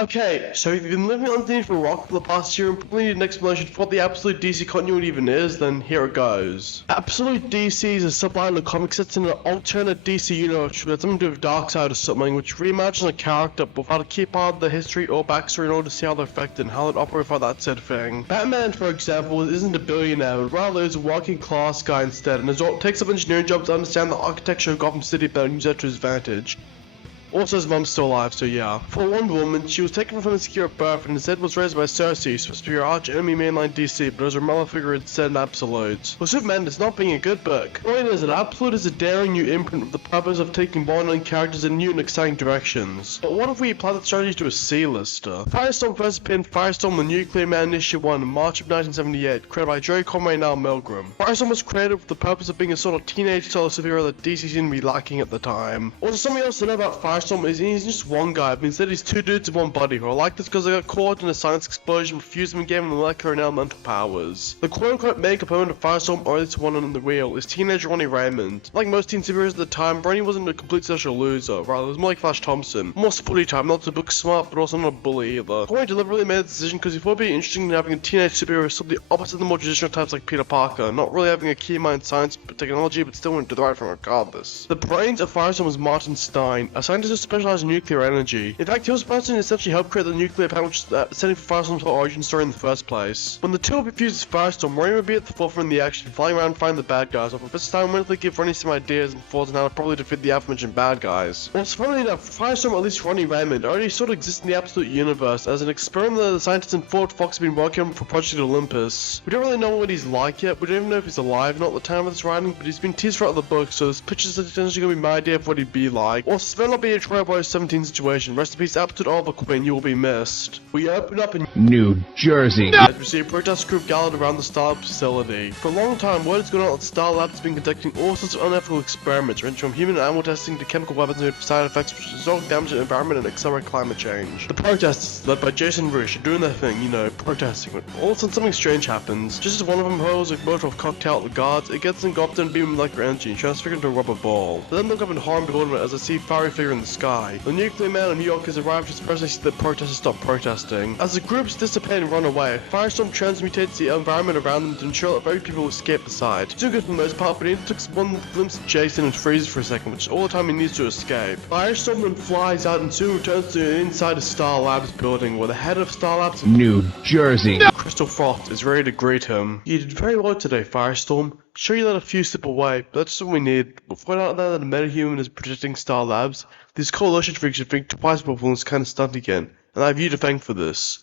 Okay, so if you've been living underneath a rock for the past year and probably need an explanation for what the Absolute DC continuity even is, then here it goes. Absolute DC is a subline of comics that's in an alternate DC universe which has something to do with Darkseid or something, which reimagines a character without a key part of the history or backstory in order to see how they're affected and how they'd operate for that said thing. Batman, for example, isn't a billionaire, but rather is a working class guy instead, and takes up engineering jobs to understand the architecture of Gotham City better and use that to his advantage. Also, his mom's still alive, so yeah. For Wonder Woman, she was taken from a secure birth and instead was raised by Cersei, supposed to be her arch-enemy mainline DC, but as her mother figure instead an Absolute. Well, Superman is not being a good book. The point is that Absolute is a daring new imprint with the purpose of taking well-known characters in new and exciting directions. But what if we apply that strategy to a C-lister? Firestorm first appeared in Firestorm the Nuclear Man issue 1 in March of 1978, created by Jerry Conway and Al Milgrom. Firestorm was created with the purpose of being a sort of teenage-style superhero that DC seemed to be lacking at the time. Also, something else to know about Firestorm is he's just one guy, but instead he's two dudes in one body who are like this because they got caught in a science explosion, fused them and gave them molecular and elemental powers. The quote-unquote main component of Firestorm, or at least one in the real, is teenage Ronnie Raymond. Like most teen superheroes at the time, Ronnie wasn't a complete social loser, rather it was more like Flash Thompson. More sporty type, not so book smart, but also not a bully either. Conway deliberately made the decision because he thought it'd be interesting in having a teenage superhero so the opposite of the more traditional types like Peter Parker, not really having a key mind science but technology, but still went to the right from regardless. The brains of Firestorm was Martin Stein, a scientist who specialized in nuclear energy. In fact, he was the person who essentially helped create the nuclear plant which is setting for Firestorm's whole origin story in the first place. When the two would be fused as Firestorm, Ronnie would be at the forefront of the action, flying around and finding the bad guys, while Professor Stein would give Ronnie some ideas and thoughts on how to probably defeat the aforementioned bad guys. And funnily enough, Firestorm, or at least Ronnie Raymond, already sort of exists in the Absolute Universe as an experiment that the scientists in Fort Fox have been working on for Project Olympus. We don't really know what he's like yet, we don't even know if he's alive not at the time of this writing, but he's been teased throughout the book, so this picture is essentially going to be my idea of what he'd be like. Also, this may not be a Trailboy 17 situation. Rest in peace, Absolute Oliver Queen, you will be missed. We open up in New Jersey. We see a protest group gathered around the Starlab facility. For a long time, word has gone out that Starlab has been conducting all sorts of unethical experiments, ranging from human and animal testing to chemical weapons with side effects which result in damage to the environment and accelerate climate change. The protesters, led by Jason Rush, are doing their thing, you know, protesting, but all of a sudden something strange happens. Just as one of them hurls a Molotov cocktail at the guards, it gets engulfed in a beam of molecular energy and transfigured into a rubber ball. They then look up in horror and bewilderment as they see a fiery figure in the sky. The Nuclear Man of New York has arrived just first they see the protesters stop protesting. As the groups dissipate and run away, Firestorm transmutates the environment around them to ensure that very people escape the side. It's doing good for the most part, but he took one glimpse of Jason and freezes for a second, which is all the time he needs to escape. Firestorm then flies out and soon returns to inside a Star Labs building where the head of Star Labs, New Jersey. Crystal Frost, is ready to greet him. You did very well today, Firestorm. Sure, you let a few slip away, but that's what we need. We'll find out that a metahuman is protecting Star Labs. These coalition freaks should think twice before this kind of stunt again, and I have you to thank for this.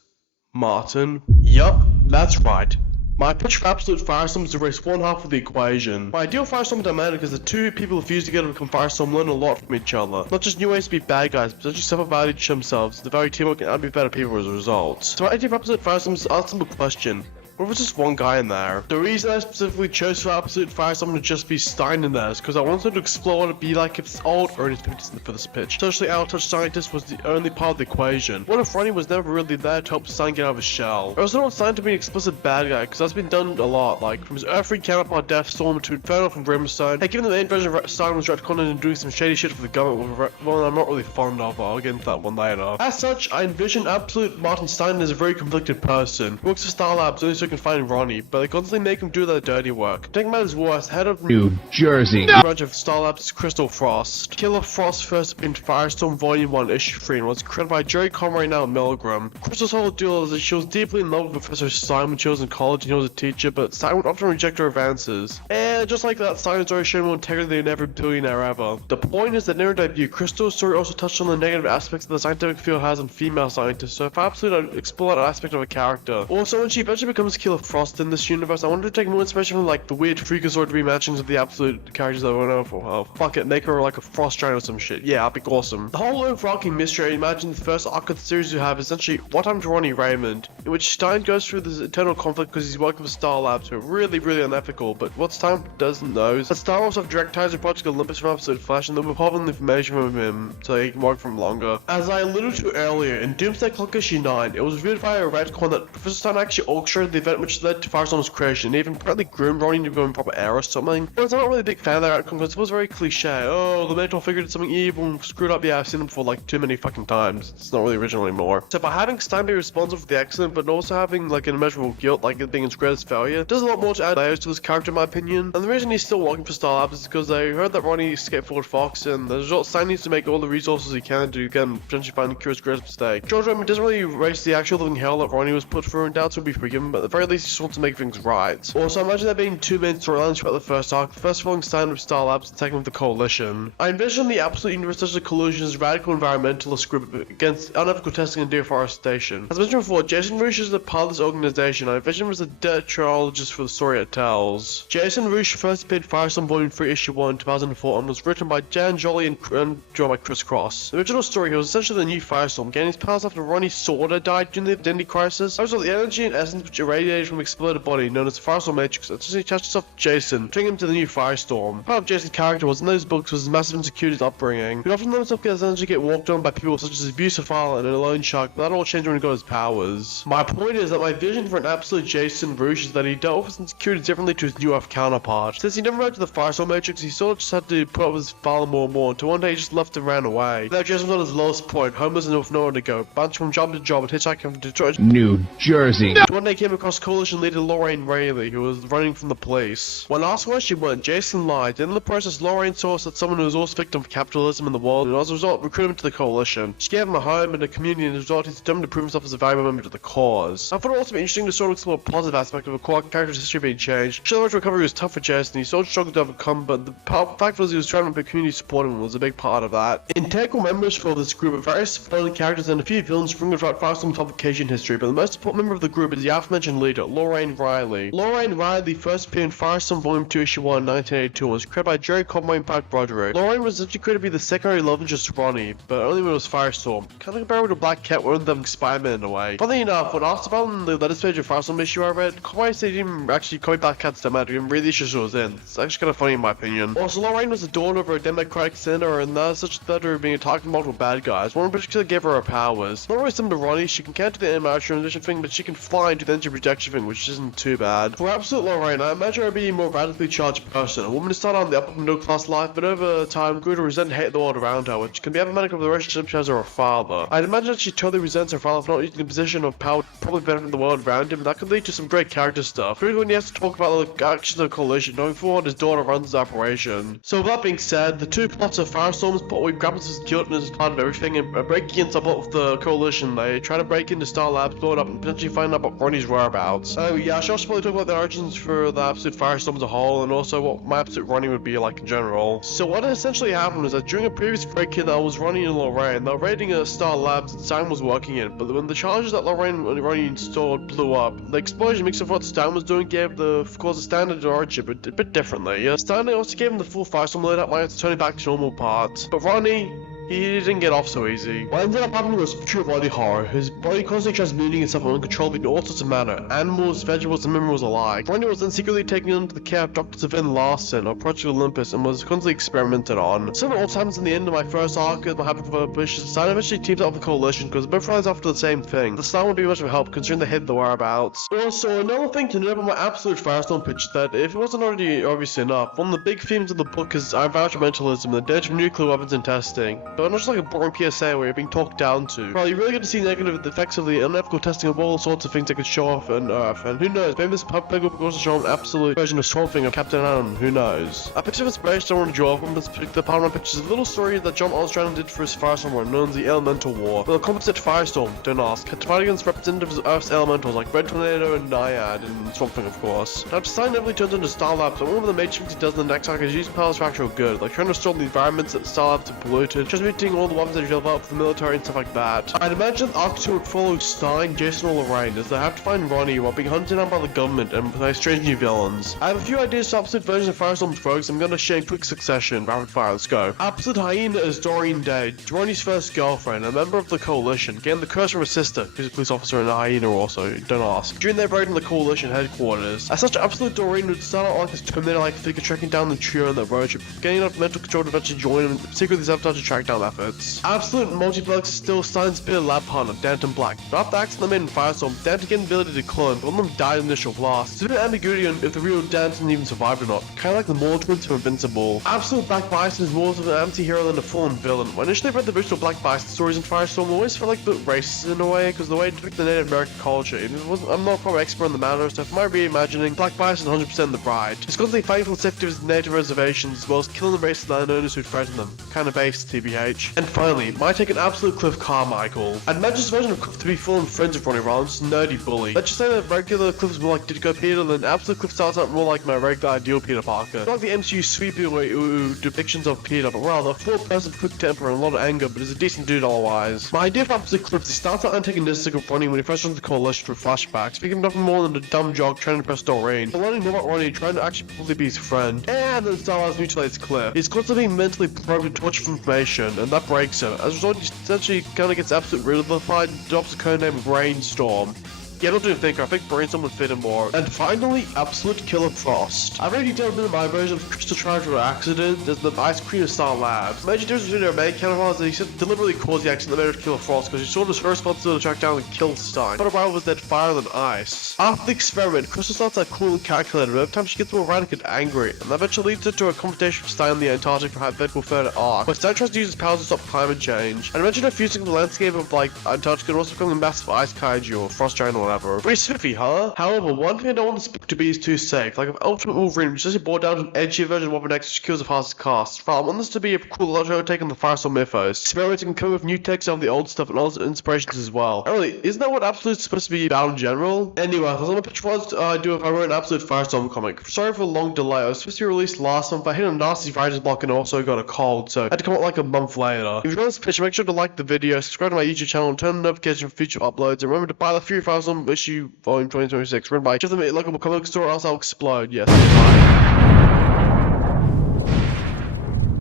Martin. Yup, that's right. My pitch for Absolute Firestorm is to erase one half of the equation. My ideal Firestorm dynamic is the two people who fuse together to become Firestorm learn a lot from each other. Not just new ways to be bad guys, but actually stuff about each themselves, the very teamwork and be better people as a result. So my idea for Absolute Firestorm is to ask them a question. What if it's just one guy in there? The reason I specifically chose for Absolute Firestorm to just be Stein in there is because I wanted to explore what it'd be like if it's old Ernest Peterson for this pitch. Socially out-of-touch scientist was the only part of the equation. What if Ronnie was never really there to help Stein get out of his shell? I also don't want Stein to be an explicit bad guy, because that's been done a lot, like from his Earthly counterpart Deathstorm to Inferno from Brimstone. Hey, given the main version of Stein was retconned and doing some shady shit for the government, well, I'm not really fond of, I'll get into that one later. As such, I envision Absolute Martin Stein as a very conflicted person. He works for Star Labs only so he can find Ronnie, but they constantly make him do their dirty work. Take matters worse, head of New Jersey. branch of Star Labs is Crystal Frost. Killer Frost first appeared in Firestorm Volume 1 Issue 3 and was created by Jerry Conway and Al Milgrom. Crystal's whole deal is that she was deeply in love with Professor Stein when she was in college and he was a teacher, but Stein would often reject her advances. And just like that, Stein has already shown more integrity than every billionaire ever. The point is that in her debut, Crystal's story also touched on the negative aspects that the scientific field has on female scientists, so if Absolute I'd explore that aspect of a character. Also, when she eventually becomes Killer Frost in this universe, I wanted to take more inspiration from like the weird Freakazoid reimaginings of the Absolute characters that I went over for. Oh, fuck it, make her like a Frost giant or some shit. Yeah, that'd be awesome. The whole overarching mystery, I imagine the first arc of the series you have is essentially what happened to Ronnie Raymond, in which Stein goes through this internal conflict because he's working for Star Labs, who are really, really unethical, but what Stein doesn't know is that Star also have direct ties with Project Olympus from Absolute Flash, and they're withholding the information from him so he can work for him longer. As I alluded to earlier, in Doomsday Clock Issue 9, it was revealed via a retcon that Professor Stein actually orchestrated the event which led to Firestorm's creation, even apparently groomed Ronnie to become a proper heir or something. But I'm not really a big fan of that outcome because it was very cliche. Oh, the mentor figure did something evil and screwed up. Yeah, I've seen them for like too many fucking times. It's not really original anymore. So by having Stein be responsible for the accident, but also having like an immeasurable guilt, like it being his greatest failure, does a lot more to add layers to this character in my opinion. And the reason he's still working for Star Labs is because they heard that Ronnie escaped Ford Fox, and the result Stein needs to make all the resources he can to again potentially find the cure's greatest mistake. George Raymond doesn't really erase the actual living hell that Ronnie was put through, and doubts would be forgiven, but at the very least he just wants to make things right. Also, imagine there being two main storylines throughout the first arc, the first following Stein with Star Labs, the second with the Coalition. I envision the absolute universal collusion as a radical environmentalist group against unethical testing and deforestation. As mentioned before, Jason Rouge is a part of this organization. I envision him as a detriologist for the story it tells. Jason Rouge first appeared in Firestorm Volume 3 Issue 1 2004 and was written by Jan Jolie and drawn by Chris Cross. The original story, he was essentially the new Firestorm, gaining his powers after Ronnie Sorter died during the Identity Crisis. As a result, the energy and essence which irradiated from the exploded body, known as the Firestorm Matrix, essentially attached itself to Jason, turning him to the new Firestorm. Part of Jason's character was in those books was his massive insecurities upbringing. He often let himself get his energy get walked on by people such as his abusive father and a lone shark, but that all changed when he got his powers. My point is that my vision for an absolute Jason Rouge is that he dealt with his insecurities differently to his new Earth counterpart. Since he never went to the Firestorm Matrix, he sort of just had to put up with his father more and more, until one day he just left and ran away. Now Jason was at his lowest point, homeless and with nowhere to go, bounced from job to job and hitchhiking from Detroit, New Jersey. One day he came across Coalition leader Lorraine Rayleigh, who was running from the police. When asked where she went, Jason lied. In the process, Lorraine saw that someone who was also victim of capitalism in the world, and as a result, recruited him to the Coalition. She gave him a home and a community, and as a result, he's determined to prove himself as a valuable member to the cause. I thought it also be interesting to sort of explore a positive aspect of a core character's history being changed. Sheller's recovery was tough for Jason, he sort of struggled to overcome, but the fact was he was trying to make a community support him was a big part of that. Integral members for this group are various supporting characters and a few villains springing throughout Firestorm's publication history, but the most important member of the group is the aforementioned leader, Lorraine Riley. Lorraine Riley first appeared in Firestorm Volume 2 Issue 1 1982 and was created by Jerry Conway and Pat Broderick. Lorraine was essentially created to be the secondary love interest to Ronnie, but only when it was Firestorm. Kind of comparable to Black Cat, one of them Spider-Man in a way. Funny enough, when asked about in the letters page of Firestorm issue I read, Conway said he didn't actually call Black Cat's demand, he didn't read the issue she was in. It's actually kind of funny in my opinion. Also, Lorraine was the daughter of a Democratic senator, and that is such that her being attacked by multiple bad guys. One in particular gave her powers. Not really similar to Ronnie, she can counter the animal transition thing, but she can fly and do the energy projection thing, which isn't too bad. For absolute Lorraine, I imagine her being a more radically charged person. A woman who started on the upper middle class life, but over time grew to resent and hate the world around her, which can be emblematic of the relationship she has with her father. I'd imagine that she totally resents her father for not using the position of power to probably benefit the world around him, and that could lead to some great character stuff. Particularly when he has to talk about the actions of the Coalition, knowing full well his daughter runs the operation. So with that being said, the two plots of Firestorm's plot where he grapples his guilt and is part of everything, and breaking into plot with the Coalition. They try to break into Star Labs, blow it up, and potentially find out about Ronnie's whereabouts. Oh yeah, I should also probably talk about the origins for the absolute Firestorm as a whole, and also what my absolute Ronnie would be like in general. So what essentially happened is that during a previous break-in that was Ronnie and Lorraine, they were raiding a Star Labs that Stan was working in, but when the charges that Lorraine and Ronnie installed blew up, the explosion mix of what Stan was doing gave the, of course, the standard origin, but a bit differently. Stan also gave him the full Firestorm load up to turn it back to normal parts, but Ronnie, he didn't get off so easy. What ended up happening was pure body horror. His body constantly transmuting itself uncontrollably in all sorts of manner, animals, vegetables, and minerals alike. Ronnie was then secretly taken under the care of Dr. Savin Larson of Project Olympus and was constantly experimented on. Similar all times in the end of my first arc, what happened for Bush, Stan eventually teams up with the Coalition because both rise after the same thing. The Stan would be much of a help considering they hid the whereabouts. Also, another thing to note about my absolute Firestorm pitch is that if it wasn't already obvious enough, one of the big themes of the book is environmentalism and the danger of nuclear weapons and testing. But not just like a boring PSA where you're being talked down to. Well, you really get to see negative effects of the unethical testing of all sorts of things that could show off on Earth, and who knows, maybe this peg will also show an absolute version of Swamp Thing of Captain Atom, who knows. A picture of inspiration I want to draw from this particular part of my picture is a little story that John Ostrander did for his Firestorm run, known as the Elemental War. Well, a composite Firestorm, don't ask, had to fight against representatives of Earth's elementals like Red Tornado and Naiad, and Swamp Thing of course. Now, Stein heavily turns into Star Labs, and one of the major things he does in the next arc is use powers for actual good, like trying to restore the environments that Star Labs have polluted, transmuting all the weapons that he developed for the military and stuff like that. I'd imagine Arc 2 would follow Stein, Jason, or Lorraine as they have to find Ronnie while being hunted down by the government and by strange new villains. I have a few ideas for opposite versions of Firestorm's folks I'm gonna share in quick succession. Rapid fire, let's go. Absolute Hyena is Doreen Day, Ronnie's first girlfriend, a member of the Coalition, getting the curse from her sister, who's a police officer and a hyena also, don't ask. During their raid in the Coalition headquarters, as such, Absolute Doreen would start out like this Terminator-like figure tracking down the trio on their road trip, getting enough mental control to eventually join him and secretly sabotage to track down channel efforts. Absolute Multiplex is still Stein's bit lab partner, Danton Black. But after accident made in Firestorm, Danton gained the ability to clone, but one of them died in the initial blast. There's a bit of ambiguity on if the real Danton even survived or not, kinda like the Maul twins from Invincible. Absolute Black Bison is more of an anti-hero than a fallen villain. When initially I read the original Black Bison stories in Firestorm, I always felt like a bit racist in a way, because the way it depicted the Native American culture, I'm not quite an expert on the matter, so for my reimagining, Black Bison is 100% the bride. He's constantly fighting for the safety of his native reservations, as well as killing the racist landowners who threaten them. Kinda based, TBH. And finally, my take on Absolute Cliff Carmichael. I'd imagine this version of Cliff to be full of friends with Ronnie rather than just a nerdy bully. Let's just say that regular Cliff is more like Ditko Peter, then Absolute Cliff starts out more like my regular ideal Peter Parker. Not like the MCU sweeping away depictions of Peter, but rather a full-person quick temper and a lot of anger, but is a decent dude otherwise. My idea for Absolute Cliff is he starts out antagonistic with Ronnie when he first joins the coalition through flashbacks, speaking of nothing more than a dumb jock trying to impress Doreen, but learning more about Ronnie trying to actually probably be his friend, and then Star Wars mutilates Cliff. He's constantly being mentally probed and tortured for information, and that breaks him. As a result, he essentially kinda gets absolutely vilified and adopts the codename Brainstorm. Yeah, not doing Thinker, I think Brainstorm would fit him more. And finally, Absolute Killer Frost. I've already detailed in my version of Crystal Charger accident as the Ice Cream Star Labs. The major difference between their main counterparts is that he deliberately caused the accident that made her Killer Frost because he saw it as her responsibility to track down and kill Stein. But her rival was dead fire than ice. After the experiment, Crystal starts out cool and calculated, but every time she gets more erratic and angry, and that eventually leads her to a confrontation with Stein in the Antarctic for hypothetical further arc, where Stein tries to use his powers to stop climate change, and eventually fusing the landscape of like Antarctica and also becoming a massive ice kaiju or frost giant or whatever. Pretty spiffy, huh? However, one thing I don't want this book to be is too safe. Like if Ultimate Wolverine, which is actually brought down to an edgier version of Weapon X, which kills the fastest cast. I want this to be a cool retro take on the Firestorm mythos, experimenting and coming with new takes on the old stuff and also inspirations as well. Really, isn't that what Absolute's supposed to be about in general? Anyway, I was on a pitch what I'd do if I wrote an Absolute Firestorm comic. Sorry for the long delay. I was supposed to be released last month, but I hit a nasty writer's block and also got a cold, so I had to come out like a month later. If you want this pitch, make sure to like the video, subscribe to my YouTube channel, and turn on notifications for future uploads, and remember to buy the Fury Firestorm issue volume 2026. By just a local comic store, else I'll explode. Yes, bye.